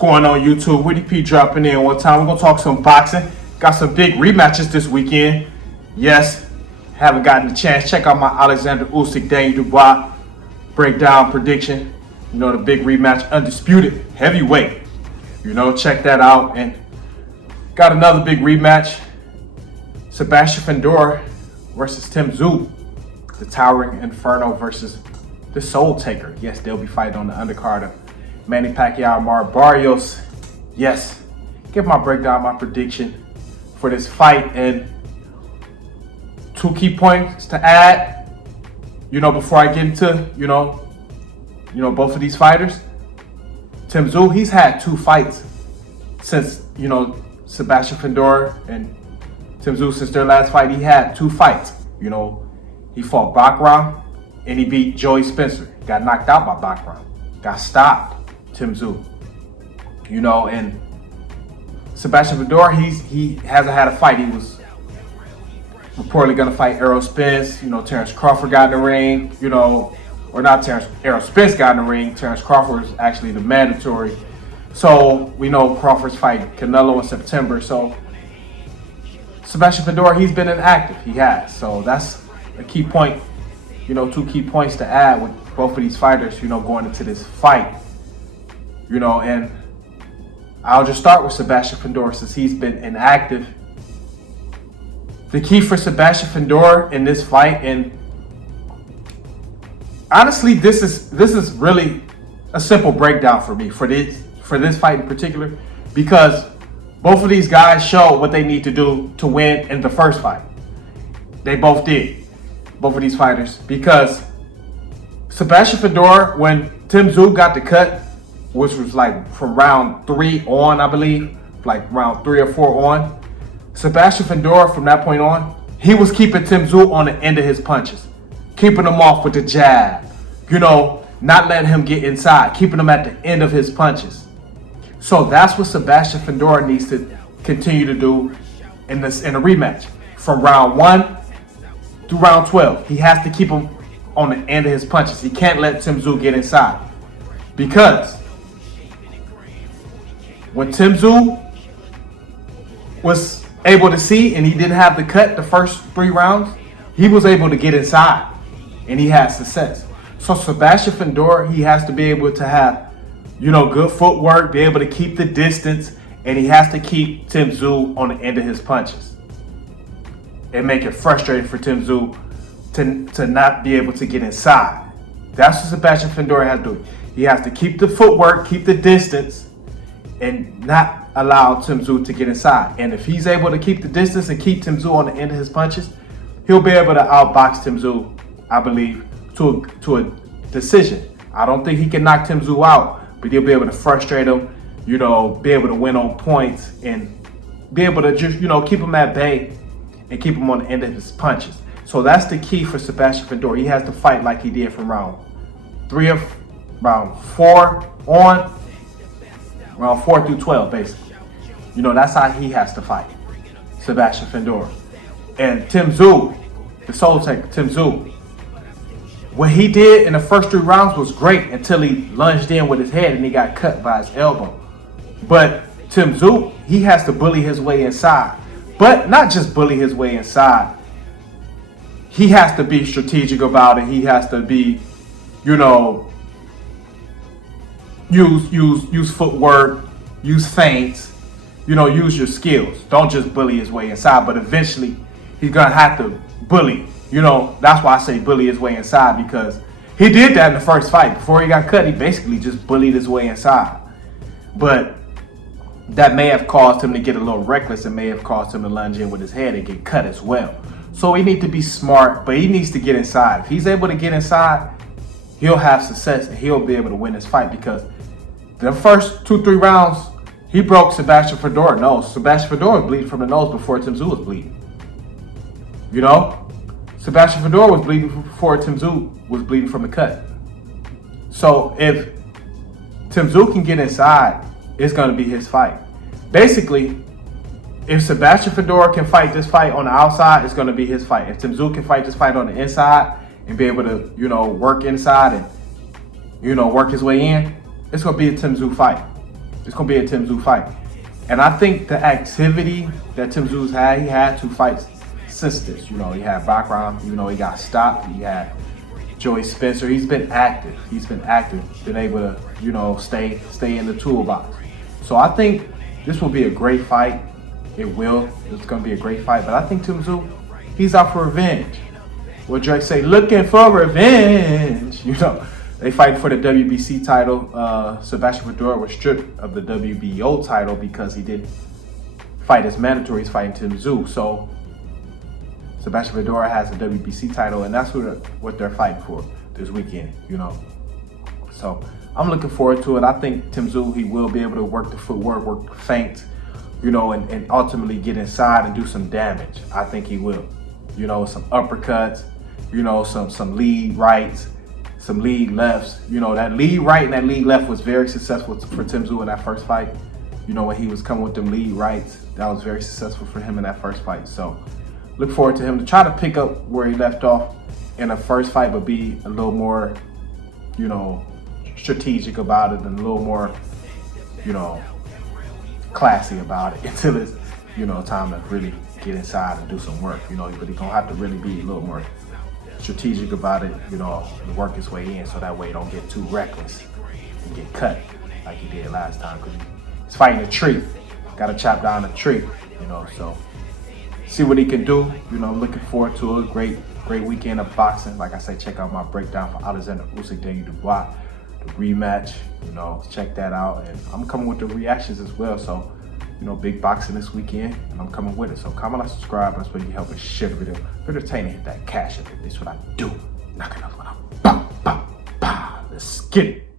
going on YouTube? WittyP dropping in one time. We're going to talk some boxing. Got some big rematches this weekend. Yes, haven't gotten the chance. Check out my Oleksandr Usyk, Dubois breakdown prediction. You know, the big rematch, Undisputed heavyweight. You know, check that out. And got another big rematch. Sebastian Fundora versus Tszyu. The Towering Inferno versus the Soul Taker. Yes, they'll be fighting on the undercard of Manny Pacquiao, Mar Barrios. Yes, give my breakdown, my prediction for this fight, and 2 key points to add. You know, before I get into you know both of these fighters. Tszyu, he's had 2 fights since Sebastian Fundora and Tszyu, since their last fight. He had 2 fights. You know, he fought Bakram and he beat Joey Spencer. Got knocked out by Bakram. Got stopped. Tszyu. You know, and Sebastian Fundora, he hasn't had a fight. He was reportedly gonna fight Errol Spence. You know, Terrence Crawford got in the ring. You know, or not Terrence. Errol Spence got in the ring. Terrence Crawford is actually the mandatory. So we know Crawford's fighting Canelo in September. So Sebastian Fundora, he's been inactive. He has. So that's a key point. You know, 2 key points to add with both of these fighters. You know, going into this fight. You know, and I'll just start with Sebastian Fundora since he's been inactive. The key for Sebastian Fundora in this fight, and honestly, this is really a simple breakdown for me for this fight in particular, because both of these guys show what they need to do to win in the first fight. They both did, both of these fighters, because Sebastian Fundora, when Tszyu got the cut, which was like from round 3 on, I believe, like round 3 or 4 on, Sebastian Fundora from that point on, he was keeping Tszyu on the end of his punches, keeping him off with the jab, you know, not letting him get inside, keeping him at the end of his punches. So that's what Sebastian Fundora needs to continue to do in a rematch. From round 1 through round 12, he has to keep him on the end of his punches. He can't let Tszyu get inside, because when Tszyu was able to see and he didn't have the cut the first 3 rounds, he was able to get inside and he had success. So Sebastian Fundora, he has to be able to have, you know, good footwork, be able to keep the distance, and he has to keep Tszyu on the end of his punches and make it frustrating for Tszyu to not be able to get inside. That's what Sebastian Fundora has to do. He has to keep the footwork, keep the distance, and not allow Tszyu to get inside. And if he's able to keep the distance and keep Tszyu on the end of his punches, he'll be able to outbox Tszyu, I believe, to a decision. I don't think he can knock Tszyu out, but he'll be able to frustrate him, you know, be able to win on points, and be able to just, you know, keep him at bay and keep him on the end of his punches. So that's the key for Sebastian Fundora. He has to fight like he did from round 4 on, round 4 through 12, basically. You know, that's how he has to fight, Sebastian Fundora. And Tszyu, the Soul Taker, Tszyu, what he did in the first 3 rounds was great until he lunged in with his head and he got cut by his elbow. But Tszyu, he has to bully his way inside. But not just bully his way inside. He has to be strategic about it. He has to be, you know, use footwork, use feints, you know, use your skills. Don't just bully his way inside, but eventually he's gonna have to bully. You know, that's why I say bully his way inside, because he did that in the first fight. Before he got cut, he basically just bullied his way inside. But that may have caused him to get a little reckless and may have caused him to lunge in with his head and get cut as well. So he needs to be smart, but he needs to get inside. If he's able to get inside, he'll have success and he'll be able to win this fight, because the first 2-3 rounds, he broke Sebastian Fundora's nose. Sebastian Fundora was bleeding from the nose before Tszyu was bleeding. You know? Sebastian Fundora was bleeding before Tszyu was bleeding from the cut. So if Tszyu can get inside, it's going to be his fight. Basically, if Sebastian Fundora can fight this fight on the outside, it's going to be his fight. If Tszyu can fight this fight on the inside and be able to, you know, work inside and, you know, work his way in, it's going to be a Tszyu fight. It's gonna be a Tszyu fight. And I think the activity that Tszyu had, he had 2 fights since this. You know, he had background, even though he got stopped. He had Joey Spencer. He's been active. Been able to, you know, stay in the toolbox. So I think this will be a great fight. It will. It's gonna be a great fight. But I think Tszyu, he's out for revenge. What Drake say, looking for revenge. You know, they fight for the WBC title. Sebastian Fundora was stripped of the WBO title because he didn't fight as mandatory. He's fighting Tszyu. So Sebastian Fundora has the WBC title, and that's what they're fighting for this weekend, you know. So I'm looking forward to it. I think Tszyu, he will be able to work the footwork, work the feints, you know, and ultimately get inside and do some damage. I think he will. You know, some uppercuts, you know, some lead rights, some lead lefts. You know, that lead right and that lead left was very successful for Tszyu in that first fight. You know, when he was coming with them lead rights, that was very successful for him in that first fight. So look forward to him to try to pick up where he left off in the first fight, but be a little more, you know, strategic about it and a little more, you know, classy about it until it's, you know, time to really get inside and do some work. You know, but he's gonna have to really be a little more strategic about it, you know, and work his way in so that way he don't get too reckless and get cut like he did last time, because he's fighting a tree. Gotta chop down a tree, you know, so see what he can do. You know, looking forward to a great weekend of boxing. Like I say, check out my breakdown for Oleksandr Usyk, Dubois, the rematch. You know, check that out. And I'm coming with the reactions as well. So, you know, big boxing this weekend, and I'm coming with it. So comment, like, subscribe. That's what you help us share the video. If you're entertaining, hit that cash. That's what I do. Knocking off what I'm. Let's get it.